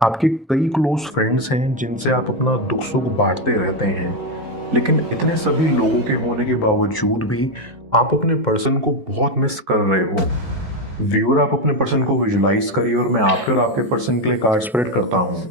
आपके कई close friends हैं जिनसे आप अपना दुख सुख बांटते रहते हैं, लेकिन इतने सभी लोगों के होने के बावजूद भी आप अपने पर्सन को बहुत मिस कर रहे हो। व्यूअर, आप अपने पर्सन को विजुलाइज करिए और मैं आपके और आपके पर्सन के लिए कार्ड स्प्रेड करता हूँ।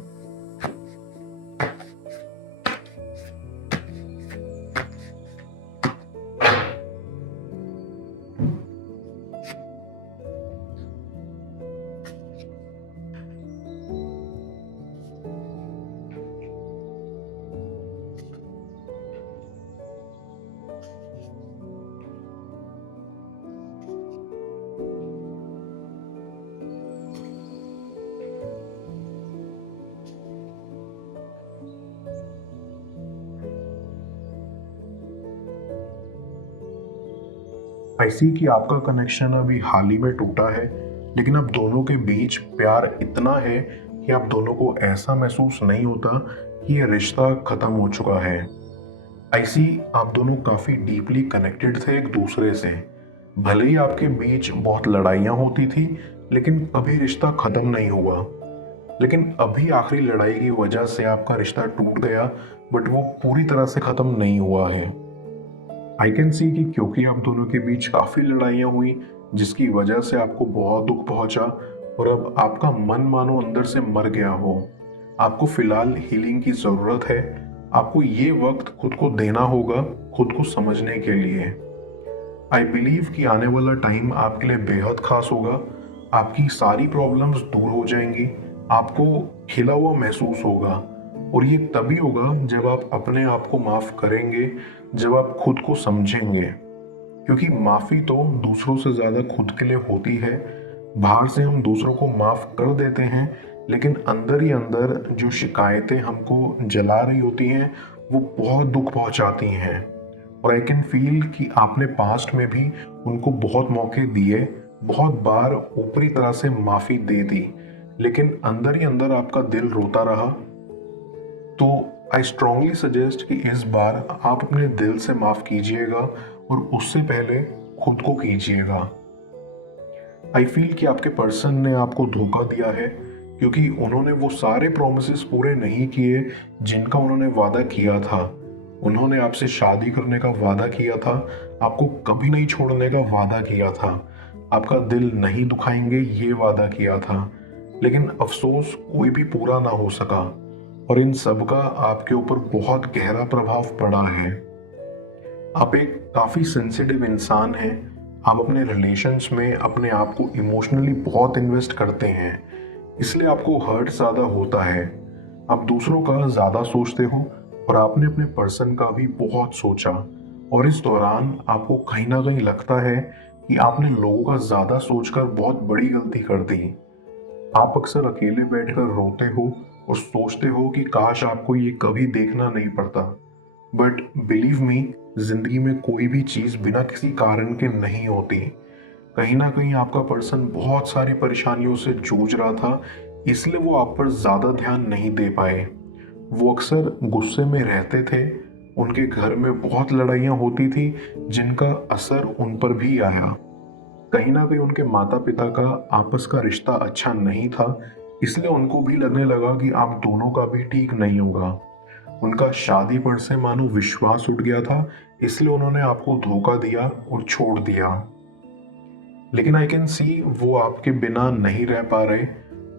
ऐसी कि आपका कनेक्शन अभी हाल ही में टूटा है, लेकिन अब दोनों के बीच प्यार इतना है कि आप दोनों को ऐसा महसूस नहीं होता कि ये रिश्ता खत्म हो चुका है। ऐसी आप दोनों काफी डीपली कनेक्टेड थे एक दूसरे से। भले ही आपके बीच बहुत लड़ाइयाँ होती थी, लेकिन कभी रिश्ता खत्म नहीं हुआ। लेकिन अभी आखिरी लड़ाई की वजह से आपका रिश्ता टूट गया, बट वो पूरी तरह से खत्म नहीं हुआ है। आई कैन सी कि क्योंकि आप दोनों के बीच काफी लड़ाइयाँ हुई, जिसकी वजह से आपको बहुत दुख पहुंचा और अब आपका मन मानो अंदर से मर गया हो। आपको फिलहाल हीलिंग की जरूरत है। आपको ये वक्त खुद को देना होगा, खुद को समझने के लिए। आई बिलीव कि आने वाला टाइम आपके लिए बेहद खास होगा। आपकी सारी प्रॉब्लम्स दूर हो जाएंगी। आपको खिला हुआ महसूस होगा, और ये तभी होगा जब आप अपने आप को माफ करेंगे, जब आप खुद को समझेंगे। क्योंकि माफी तो दूसरों से ज्यादा खुद के लिए होती है। बाहर से हम दूसरों को माफ कर देते हैं, लेकिन अंदर ही अंदर जो शिकायतें हमको जला रही होती हैं वो बहुत दुख पहुंचाती हैं। और आई कैन फील कि आपने पास्ट में भी उनको बहुत मौके दिए, बहुत बार ऊपरी तरह से माफी दे दी, लेकिन अंदर ही अंदर आपका दिल रोता रहा। तो आई स्ट्रांगली सजेस्ट कि इस बार आप अपने दिल से माफ कीजिएगा, और उससे पहले खुद को कीजिएगा। आई फील कि आपके पर्सन ने आपको धोखा दिया है, क्योंकि उन्होंने वो सारे प्रॉमिसेस पूरे नहीं किए जिनका उन्होंने वादा किया था। उन्होंने आपसे शादी करने का वादा किया था, आपको कभी नहीं छोड़ने का वादा किया था, आपका दिल नहीं दुखाएंगे ये वादा किया था, लेकिन अफसोस कोई भी पूरा ना हो सका। और इन सब का आपके ऊपर बहुत गहरा प्रभाव पड़ा है। आप एक काफ़ी सेंसिटिव इंसान हैं। आप अपने रिलेशंस में अपने आप को इमोशनली बहुत इन्वेस्ट करते हैं, इसलिए आपको हर्ट ज़्यादा होता है। आप दूसरों का ज़्यादा सोचते हो, और आपने अपने पर्सन का भी बहुत सोचा, और इस दौरान आपको कहीं ना कहीं लगता है कि आपने लोगों का ज़्यादा सोचकर बहुत बड़ी गलती कर दी। आप अक्सर अकेले बैठकर रोते हो और सोचते हो कि काश आपको ये कभी देखना नहीं पड़ता। बट बिलीव मी, जिंदगी में कोई भी चीज़ बिना किसी कारण के नहीं होती। कहीं ना कहीं आपका पर्सन बहुत सारी परेशानियों से जूझ रहा था, इसलिए वो आप पर ज़्यादा ध्यान नहीं दे पाए। वो अक्सर गुस्से में रहते थे। उनके घर में बहुत लड़ाइयाँ होती थी, जिनका असर उन पर भी आया। कहीं ना कहीं उनके माता पिता का आपस का रिश्ता अच्छा नहीं था, इसलिए उनको भी लगने लगा कि आप दोनों का भी ठीक नहीं होगा। उनका शादी पर से मानो विश्वास उठ गया था, इसलिए उन्होंने आपको धोखा दिया और छोड़ दिया। लेकिन आई कैन सी वो आपके बिना नहीं रह पा रहे।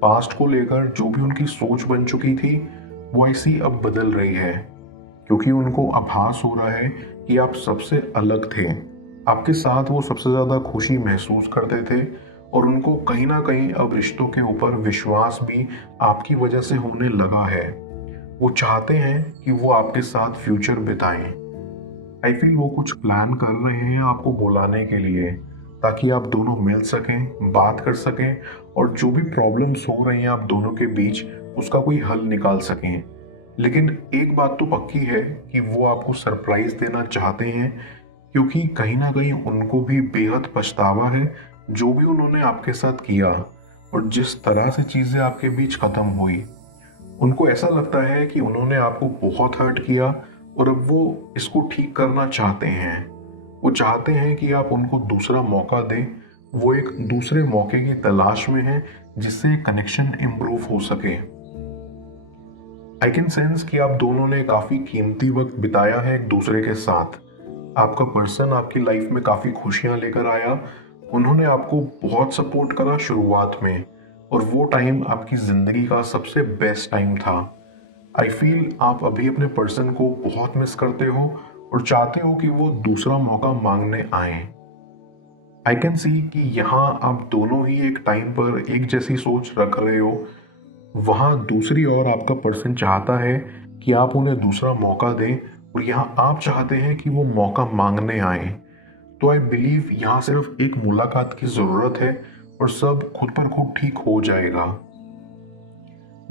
पास्ट को लेकर जो भी उनकी सोच बन चुकी थी, वो ऐसी अब बदल रही है, क्योंकि उनको आभास हो रहा है कि आप सबसे अलग थे। आपके साथ वो सबसे ज़्यादा खुशी महसूस करते थे, और उनको कहीं ना कहीं अब रिश्तों के ऊपर विश्वास भी आपकी वजह से होने लगा है। वो चाहते हैं कि वो आपके साथ फ्यूचर बिताएं। आई फील वो कुछ प्लान कर रहे हैं आपको बुलाने के लिए, ताकि आप दोनों मिल सकें, बात कर सकें, और जो भी प्रॉब्लम्स हो रही हैं आप दोनों के बीच, उसका कोई हल निकाल सकें। लेकिन एक बात तो पक्की है कि वो आपको सरप्राइज देना चाहते हैं, क्योंकि कहीं ना कहीं उनको भी बेहद पछतावा है जो भी उन्होंने आपके साथ किया, और जिस तरह से चीज़ें आपके बीच खत्म हुई। उनको ऐसा लगता है कि उन्होंने आपको बहुत हर्ट किया, और अब वो इसको ठीक करना चाहते हैं। वो चाहते हैं कि आप उनको दूसरा मौका दें। वो एक दूसरे मौके की तलाश में हैं, जिससे कनेक्शन इम्प्रूव हो सके। आई कैन सेंस कि आप दोनों ने काफ़ी कीमती वक्त बिताया है एक दूसरे के साथ। आपका पर्सन आपकी लाइफ में काफ़ी खुशियाँ लेकर आया। उन्होंने आपको बहुत सपोर्ट करा शुरुआत में, और वो टाइम आपकी ज़िंदगी का सबसे बेस्ट टाइम था। आई फील आप अभी अपने पर्सन को बहुत मिस करते हो और चाहते हो कि वो दूसरा मौका मांगने आए। आई कैन सी कि यहाँ आप दोनों ही एक टाइम पर एक जैसी सोच रख रहे हो। वहाँ दूसरी ओर आपका पर्सन चाहता है कि आप उन्हें दूसरा मौका दें, और यहाँ आप चाहते हैं कि वो मौका मांगने आए। तो आई बिलीव यहाँ सिर्फ एक मुलाकात की ज़रूरत है और सब खुद पर खुद ठीक हो जाएगा।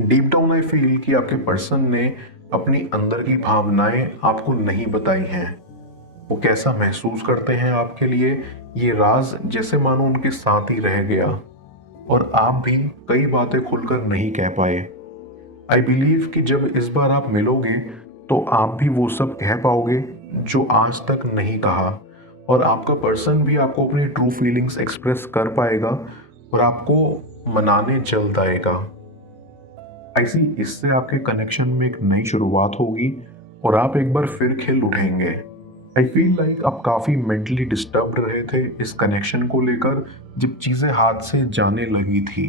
डीप डाउन आई फील कि आपके पर्सन ने अपनी अंदर की भावनाएं आपको नहीं बताई हैं। वो कैसा महसूस करते हैं आपके लिए, ये राज जैसे मानो उनके साथ ही रह गया, और आप भी कई बातें खुलकर नहीं कह पाए। आई बिलीव कि जब इस बार आप मिलोगे तो आप भी वो सब कह पाओगे जो आज तक नहीं कहा, और आपका पर्सन भी आपको अपनी ट्रू फीलिंग्स एक्सप्रेस कर पाएगा और आपको मनाने जल्द आएगा। ऐसी इससे आपके कनेक्शन में एक नई शुरुआत होगी और आप एक बार फिर खिल उठेंगे। आई फील लाइक आप काफ़ी मेंटली डिस्टर्ब्ड रहे थे इस कनेक्शन को लेकर जब चीज़ें हाथ से जाने लगी थी।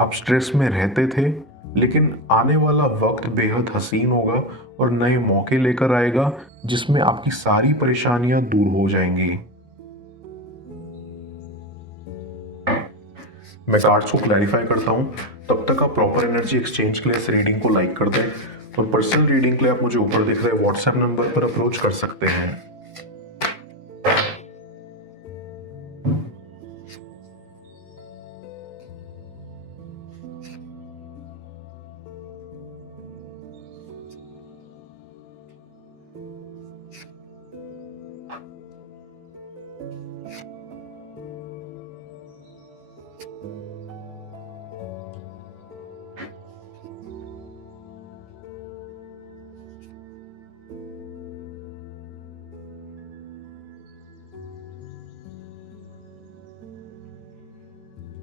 आप स्ट्रेस में रहते थे, लेकिन आने वाला वक्त बेहद हसीन होगा और नए मौके लेकर आएगा जिसमें आपकी सारी परेशानियां दूर हो जाएंगी। मैं कार्ड्स को क्लैरिफाई करता हूँ, तब तक आप प्रॉपर एनर्जी एक्सचेंज के लिए इस रीडिंग को लाइक कर दें, और पर्सनल रीडिंग के लिए आप मुझे ऊपर दिख रहे व्हाट्सएप नंबर पर अप्रोच कर सकते हैं।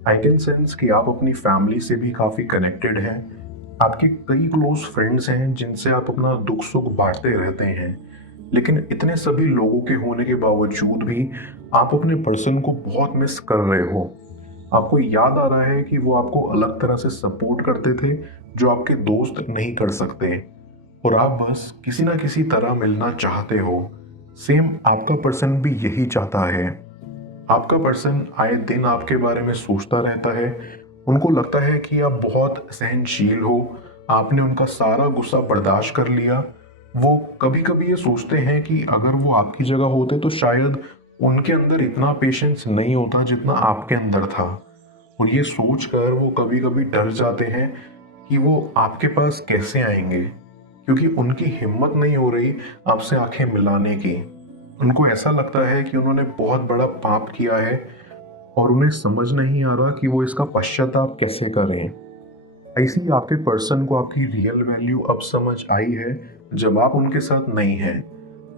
आई कैन सेंस कि आप अपनी फैमिली से भी काफ़ी कनेक्टेड हैं। आपके कई क्लोज फ्रेंड्स हैं जिनसे आप अपना दुख सुख बांटते रहते हैं, लेकिन इतने सभी लोगों के होने के बावजूद भी आप अपने पर्सन को बहुत मिस कर रहे हो। आपको याद आ रहा है कि वो आपको अलग तरह से सपोर्ट करते थे जो आपके दोस्त नहीं कर सकते, और आप बस किसी ना किसी तरह मिलना चाहते हो। सेम आपका पर्सन भी यही चाहता है। आपका पर्सन आए दिन आपके बारे में सोचता रहता है। उनको लगता है कि आप बहुत सहनशील हो, आपने उनका सारा गुस्सा बर्दाश्त कर लिया। वो कभी कभी ये सोचते हैं कि अगर वो आपकी जगह होते तो शायद उनके अंदर इतना पेशेंस नहीं होता जितना आपके अंदर था, और ये सोचकर वो कभी कभी डर जाते हैं कि वो आपके पास कैसे आएंगे, क्योंकि उनकी हिम्मत नहीं हो रही आपसे आंखें मिलाने की। उनको ऐसा लगता है कि उन्होंने बहुत बड़ा पाप किया है और उन्हें समझ नहीं आ रहा कि वो इसका पश्चाताप कैसे करें। ऐसी आपके पर्सन को आपकी रियल वैल्यू अब समझ आई है जब आप उनके साथ नहीं हैं।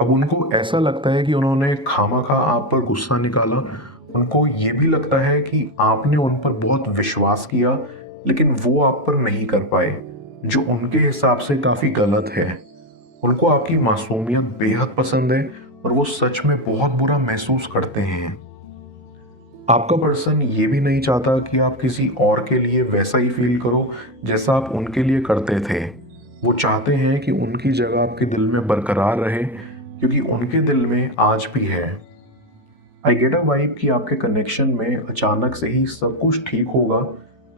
अब उनको ऐसा लगता है कि उन्होंने खामखा आप पर गुस्सा निकाला। उनको ये भी लगता है कि आपने उन पर बहुत विश्वास किया, लेकिन वो आप पर नहीं कर पाए, जो उनके हिसाब से काफ़ी गलत है। उनको आपकी मासूमियत बेहद पसंद है और वो सच में बहुत बुरा महसूस करते हैं। आपका पर्सन ये भी नहीं चाहता कि आप किसी और के लिए वैसा ही फील करो जैसा आप उनके लिए करते थे। वो चाहते हैं कि उनकी जगह आपके दिल में बरकरार रहे, क्योंकि उनके दिल में आज भी है। आई गेट अ वाइब कि आपके कनेक्शन में अचानक से ही सब कुछ ठीक होगा।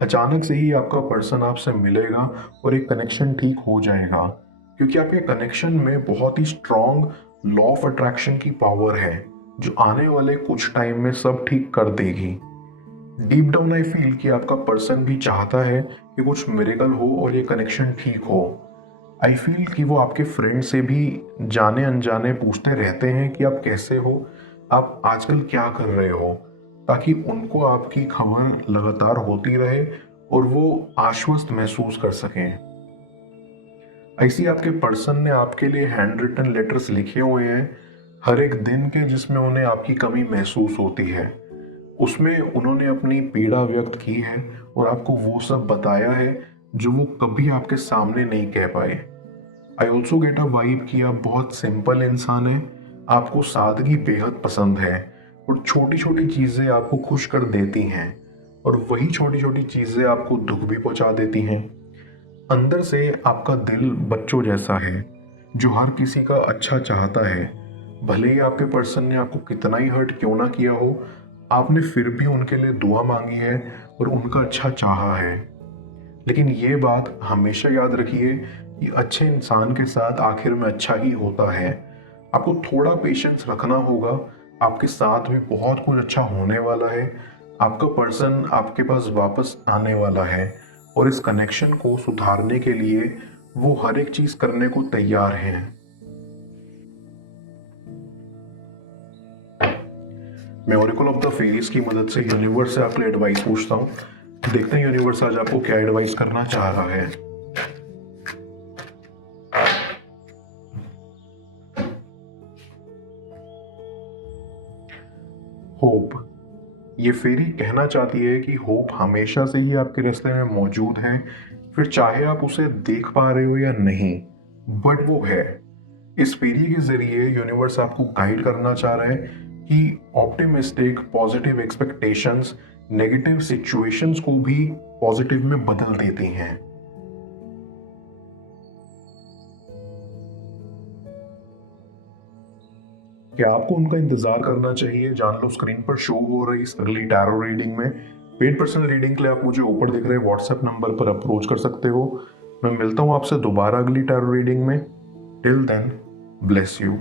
अचानक से ही आपका पर्सन आपसे मिलेगा और एक कनेक्शन ठीक हो जाएगा, क्योंकि आपके कनेक्शन में बहुत ही स्ट्रॉन्ग लॉ ऑफ अट्रैक्शन की पावर है जो आने वाले कुछ टाइम में सब ठीक कर देगी। डीप डाउन आई फील कि आपका पर्सन भी चाहता है कि कुछ मिरेकल हो और ये कनेक्शन ठीक हो। आई फील कि वो आपके फ्रेंड से भी जाने अनजाने पूछते रहते हैं कि आप कैसे हो, आप आजकल क्या कर रहे हो, ताकि उनको आपकी खबर लगातार होती रहे और वो आश्वस्त महसूस कर सकें। ऐसी आपके पर्सन ने आपके लिए हैंड रिटन लेटर्स लिखे हुए हैं हर एक दिन के, जिसमें उन्हें आपकी कमी महसूस होती है। उसमें उन्होंने अपनी पीड़ा व्यक्त की है और आपको वो सब बताया है जो वो कभी आपके सामने नहीं कह पाए। I also get a vibe कि आप बहुत सिंपल इंसान हैं, आपको सादगी बेहद पसंद है और छोटी छोटी चीज़ें आपको खुश कर देती हैं और वही छोटी छोटी चीज़ें आपको दुख भी पहुंचा देती हैं। अंदर से आपका दिल बच्चों जैसा है जो हर किसी का अच्छा चाहता है। भले ही आपके पर्सन ने आपको कितना ही हर्ट क्यों ना किया हो, आपने फिर भी उनके लिए दुआ मांगी है और उनका अच्छा चाहा है। लेकिन ये बात हमेशा याद रखिए कि अच्छे इंसान के साथ आखिर में अच्छा ही होता है। आपको थोड़ा पेशेंस रखना होगा, आपके साथ भी बहुत कुछ अच्छा होने वाला है। आपका पर्सन आपके पास वापस आने वाला है और इस कनेक्शन को सुधारने के लिए वो हर एक चीज करने को तैयार हैं। मैं ओरेकल ऑफ द फेरीज की मदद से यूनिवर्स से आपके एडवाइस पूछता हूँ। देखते हैं यूनिवर्स आज आपको क्या एडवाइस करना चाह रहा है। होप, ये फेरी कहना चाहती है कि होप हमेशा से ही आपके रास्ते में मौजूद है, फिर चाहे आप उसे देख पा रहे हो या नहीं, बट वो है। इस फेरी के जरिए यूनिवर्स आपको गाइड करना चाह रहा है कि optimistic positive expectations negative situations को भी पॉजिटिव में बदल देती हैं। क्या आपको उनका इंतजार करना चाहिए? जान लो स्क्रीन पर शो हो रही इस अगली टैरो रीडिंग में। पेड पर्सनल रीडिंग के लिए आप मुझे ऊपर दिख रहे व्हाट्सएप नंबर पर अप्रोच कर सकते हो। मैं मिलता हूँ आपसे दोबारा अगली टैरो रीडिंग में। Till then, bless you.